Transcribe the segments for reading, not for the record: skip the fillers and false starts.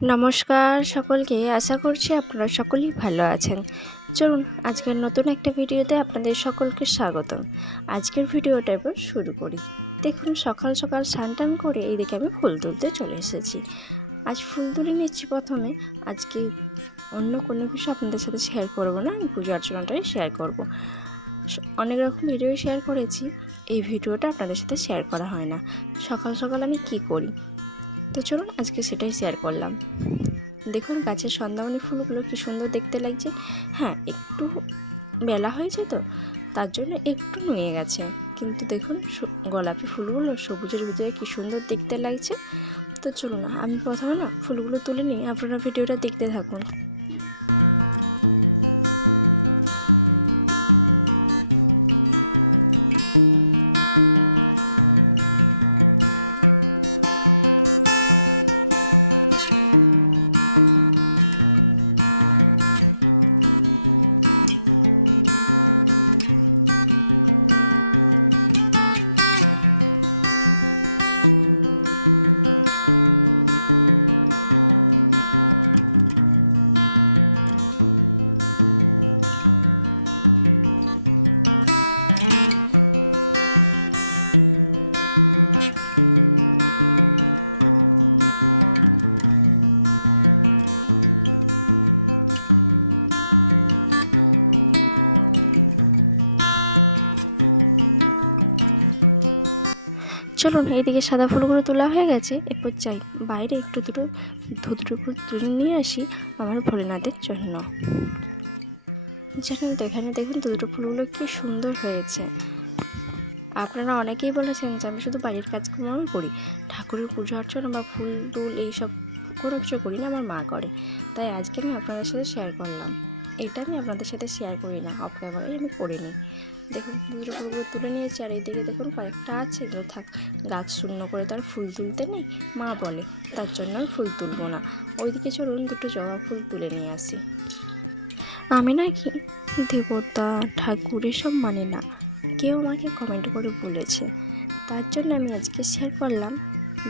নমস্কার সকলকে, আশা করছি আপনারা সকলেই ভালো আছেন। চলুন আজকের নতুন একটা ভিডিওতে আপনাদের সকলকে স্বাগতম। আজকের ভিডিওটা এবার শুরু করি। দেখুন সকাল সকাল স্নান টান করে এইদিকে আমি ফুল তুলতে চলে এসেছি। আজ ফুল তুলে নিচ্ছি প্রথমে। আজকে অন্য কোনো কিছু আপনাদের সাথে শেয়ার করব না, আমি পুজো অর্চনাটাই শেয়ার করব। অনেক রকম ভিডিও শেয়ার করেছি, এই ভিডিওটা আপনাদের সাথে শেয়ার করা হয় না। সকাল সকাল আমি কি করি, তো চলুন আজকে সেটাই শেয়ার করলাম। দেখুন গাছের সন্ধ্যামণি ফুলগুলো কি সুন্দর দেখতে লাগছে। হ্যাঁ, একটু বেলা হয়েছে তো তার জন্য একটু নুয়ে গেছে, কিন্তু দেখুন গোলাপি ফুলগুলো সবুজের ভিতরে কি সুন্দর দেখতে লাগছে। তো চলুন আমি প্রথমে ফুলগুলো তুলে নিই, আপনারা ভিডিওটা দেখতে থাকুন। চলুন এইদিকে সাদা ফুলগুলো তোলা হয়ে গেছে, এরপর চাই বাইরে একটু দুটো ধুতুরো ফুল তুলে নিয়ে আসি আমার ভোলেনাথের জন্য। জানেন তো এখানে দেখুন দুটো ফুলগুলো কি সুন্দর হয়েছে। আপনারা অনেকেই বলেছেন যে আমি শুধু বাড়ির কাজকর্মই করি, ঠাকুরের পুজো অর্চনা বা ফুল টুল এইসব কোনো কিছু করি না, আমার মা করে। তাই আজকে আমি আপনাদের সাথে শেয়ার করলাম। এটা আমি আপনাদের সাথে শেয়ার করি না, অফ ক্যামেরায় আমি করে নিই। দেখুন দুটো ফুলগুলো তুলে নিয়েছি, আর এইদিকে দেখুন কয়েকটা আছে এগুলো থাক, গাছ শূন্য করে তার ফুল তুলতে নেই, মা বলে, তার জন্য আমি ফুল তুলবো না। ওইদিকে চলুন দুটো জবা ফুল তুলে নিয়ে আসি। আমি নাকি দেবতা ঠাকুর এসব মানে না, কেউ আমাকে কমেন্ট করে বলেছে, তার জন্য আমি আজকে শেয়ার করলাম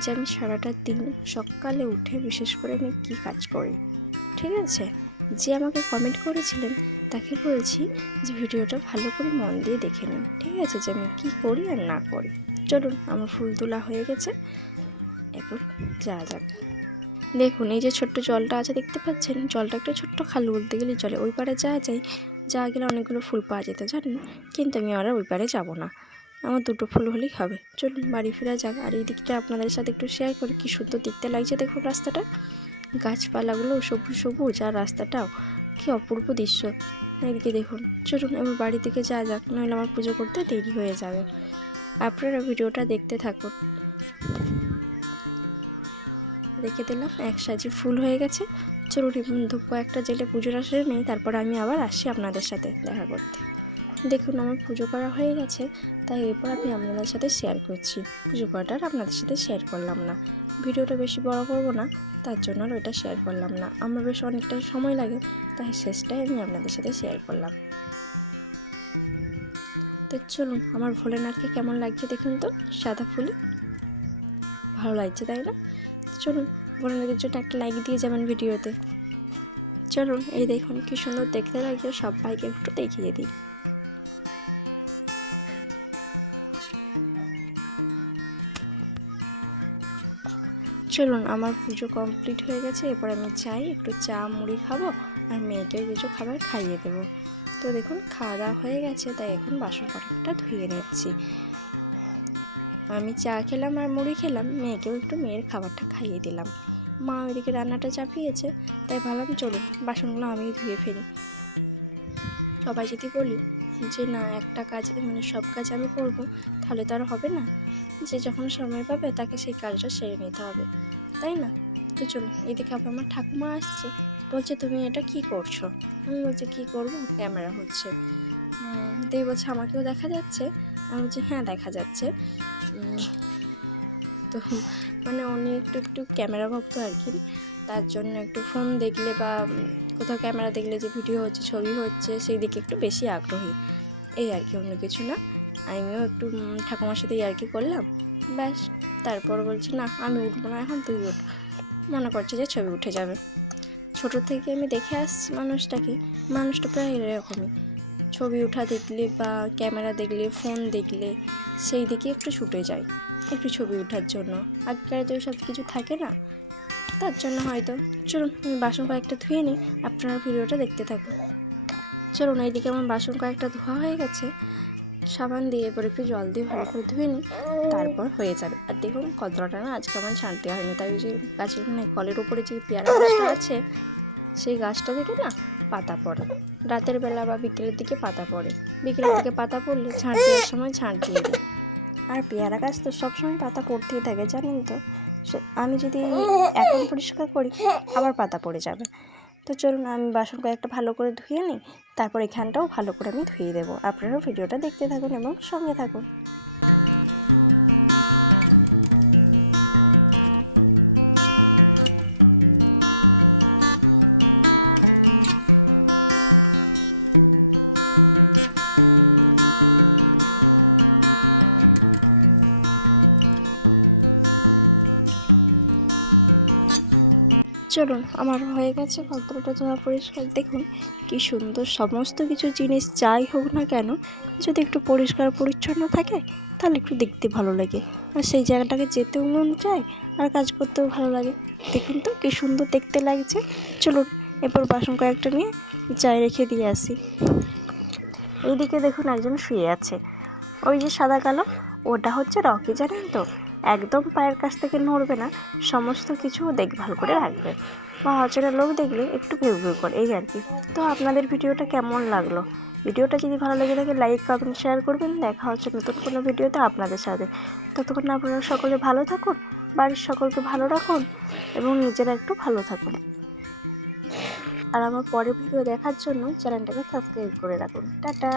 যে আমি সারাটা দিন সকালে উঠে বিশেষ করে আমি কী কাজ করি। ঠিক আছে, যে আমাকে কমেন্ট করেছিলেন তাকে বলছি যে ভিডিওটা ভালো করে মন দিয়ে দেখে নিন, ঠিক আছে, যে আমি কী করি আর না করি। চলুন আমার ফুল তোলা হয়ে গেছে, এরপর যাওয়া যাক। দেখুন এই যে ছোট্ট জলটা আছে দেখতে পাচ্ছেন, জলটা একটা ছোট্ট খাল বলতে গেলে জলে, ওই পারে যা গেলে অনেকগুলো ফুল পাওয়া যেত জানেন, কিন্তু আমি আর ওই পারে যাবো না, আমার দুটো ফুল হলেই হবে। চলুন বাড়ি ফেরা যাক। আর এই দিকটা আপনাদের সাথে একটু শেয়ার করি, কী সুন্দর দেখতে লাগছে দেখুন রাস্তাটা, গাছপালাগুলো সবুজ সবুজ, আর রাস্তাটাও কী অপূর্ব দৃশ্য। এদিকে দেখুন, চলুন এবার বাড়ি থেকে যাওয়া যাক, নাহলে আমার পুজো করতে দেরি হয়ে যাবে। আপনারা ভিডিওটা দেখতে থাকুন। রেখে দিলাম, এক সাজি ফুল হয়ে গেছে। চলুন ধূপ কয়েকটা জেলে পুজোটা সেরে নেই, তারপর আমি আবার আসি আপনাদের সাথে দেখা করতে। দেখুন আমার পুজো করা হয়ে গেছে, তাই এরপর আমি আপনাদের সাথে শেয়ার করছি। পুজো করাটা আর আপনাদের সাথে শেয়ার করলাম না, ভিডিওটা বেশি বড় করব না, তার জন্য আর ওইটা শেয়ার করলাম না। আমার বেশ অনেকটা সময় লাগে, তাই শেষটাই আমি আপনাদের সাথে শেয়ার করলাম। তো চলুন আমার ভোলেনাথকে কেমন লাগছে দেখুন তো, সাদা ফুলে ভালো লাগছে তাই না? চলুন ভোলেনাথের জন্য একটা লাইক দিয়ে যাবেন ভিডিওতে। চলুন এই দেখুন কি সুন্দর দেখতে লাগছে, সবাইকে একটু দেখিয়ে দিই। চলুন আমার পুজো কমপ্লিট হয়ে গেছে, এরপর আমি চাই একটু চা মুড়ি খাবো, আর মেয়েকেও কিছু খাবার খাইয়ে দেবো। তো দেখুন খাওয়া দাওয়া হয়ে গেছে, তাই এখন বাসন কটা ধুয়ে নিচ্ছি। আমি চা খেলাম আর মুড়ি খেলাম, মেয়েকেও একটু মেয়ের খাবারটা খাইয়ে দিলাম। মা ওইদিকে রান্নাটা চাপিয়েছে, তাই ভাবলাম চলুন বাসনগুলো আমিই ধুয়ে ফেলি। সবাই যদি বলি যে না একটা কাজ মানে সব কাজ আমি করব, তাহলে তো আর হবে না, যে যখন সময় পাবে তাকে সেই কাজটা সেরে নিতে হবে, তাই না? তো চলুন এদিকে আবার আমার ঠাকুমা আসছে, বলছে তুমি এটা কি করছো? আমি বলছি কী করবো, ক্যামেরা হচ্ছে। দিয়ে বলছে আমাকেও দেখা যাচ্ছে? আমি বলছি হ্যাঁ দেখা যাচ্ছে। তো মানে উনি একটু ক্যামেরা ভক্ত আর কি, তার জন্য একটু ফোন দেখলে বা কোথাও ক্যামেরা দেখলে যে ভিডিও হচ্ছে ছবি হচ্ছে সেই দিকে একটু বেশি আগ্রহী, এই আর কি, অন্য কিছু না। আমিও একটু ঠাকুমার সাথে আর কি করলাম, ব্যাস। তারপর বলছি না আমি উঠবো না এখন, তুই উঠ। মনে করছে যে ছবি উঠে যাবে। ছোট থেকে আমি দেখে আসছি মানুষটা প্রায় এরকমই, ছবি ওঠা দেখলে বা ক্যামেরা দেখলে, ফোন দেখলে সেই দিকে একটু ছুটে যায়, একটু ছবি ওঠার জন্য। আগেকার তো সব কিছু থাকে না, তার জন্য হয়তো। চলুন আমি বাসন কয়েকটা ধুয়ে নিই, আপনারা ভিডিওটা দেখতে থাকুন। চলুন, এইদিকে আমার বাসন কয়েকটা ধোয়া হয়ে গেছে, সাবান দিয়ে এরপর একটু জল দিয়ে ভালো করে ধুয়ে নিই, তারপর হয়ে যাবে। আর দেখুন কতটা না আজকে আমার ছাড়তে হয়নি, তাই যে গাছের কলের উপরে যে পেয়ারা গাছটা আছে সেই গাছটা থেকে না পাতা পড়ে, রাতের বেলা বা বিকেলের দিকে পাতা পড়ে। বিকেলের দিকে পাতা পড়লে ঝাঁট দেওয়ার সময় ঝাঁট দিয়ে দিই। আর পেয়ারা গাছ তো সবসময় পাতা পড়তেই থাকে, জানেন তো। আমি যদি এখন পরিষ্কার করি আবার পাতা পড়ে যাবে। তো চলুন আমি বাসন কয়েকটা ভালো করে ধুয়ে নিই, তারপর এখানটাও ভালো করে আমি ধুয়ে দেবো। আপনারাও ভিডিওটা দেখতে থাকুন এবং সঙ্গে থাকুন। চলুন আমার হয়ে গেছে পাত্রটা ধোয়া পরিষ্কার। দেখুন কি সুন্দর, সমস্ত কিছু জিনিস যাই হোক না কেন যদি একটু পরিষ্কার পরিচ্ছন্ন থাকে তাহলে একটু দেখতে ভালো লাগে, আর সেই জায়গাটাকে যেতেও মন চায় আর কাজ করতেও ভালো লাগে। দেখুন তো কি সুন্দর দেখতে লাগছে। চলুন এরপর বাসন কয়েকটা নিয়ে চায় রেখে দিয়ে আসি। এইদিকে দেখুন একজন শুয়ে আছে, ওই যে সাদা কালো, ওটা হচ্ছে রকি, জানেন তো। একদম পায়ের কাছ থেকে নড়বে না, সমস্ত কিছু দেখভাল করে রাখবে, বা অচেনা লোক দেখলে একটু ঘেউ ঘেউ করে, এই আর কি। তো আপনাদের ভিডিওটা কেমন লাগলো? ভিডিওটা যদি ভালো লেগে থাকে লাইক কমেন্ট শেয়ার করবেন। দেখা হচ্ছে নতুন কোনো ভিডিওতে আপনাদের সাথে। ততক্ষণ আপনারা সকলে ভালো থাকুন, বাড়ির সকলকে ভালো রাখুন এবং নিজেরা একটু ভালো থাকুন। আর আমার পরের ভিডিও দেখার জন্য চ্যানেলটাকে সাবস্ক্রাইব করে রাখুন। টাটা।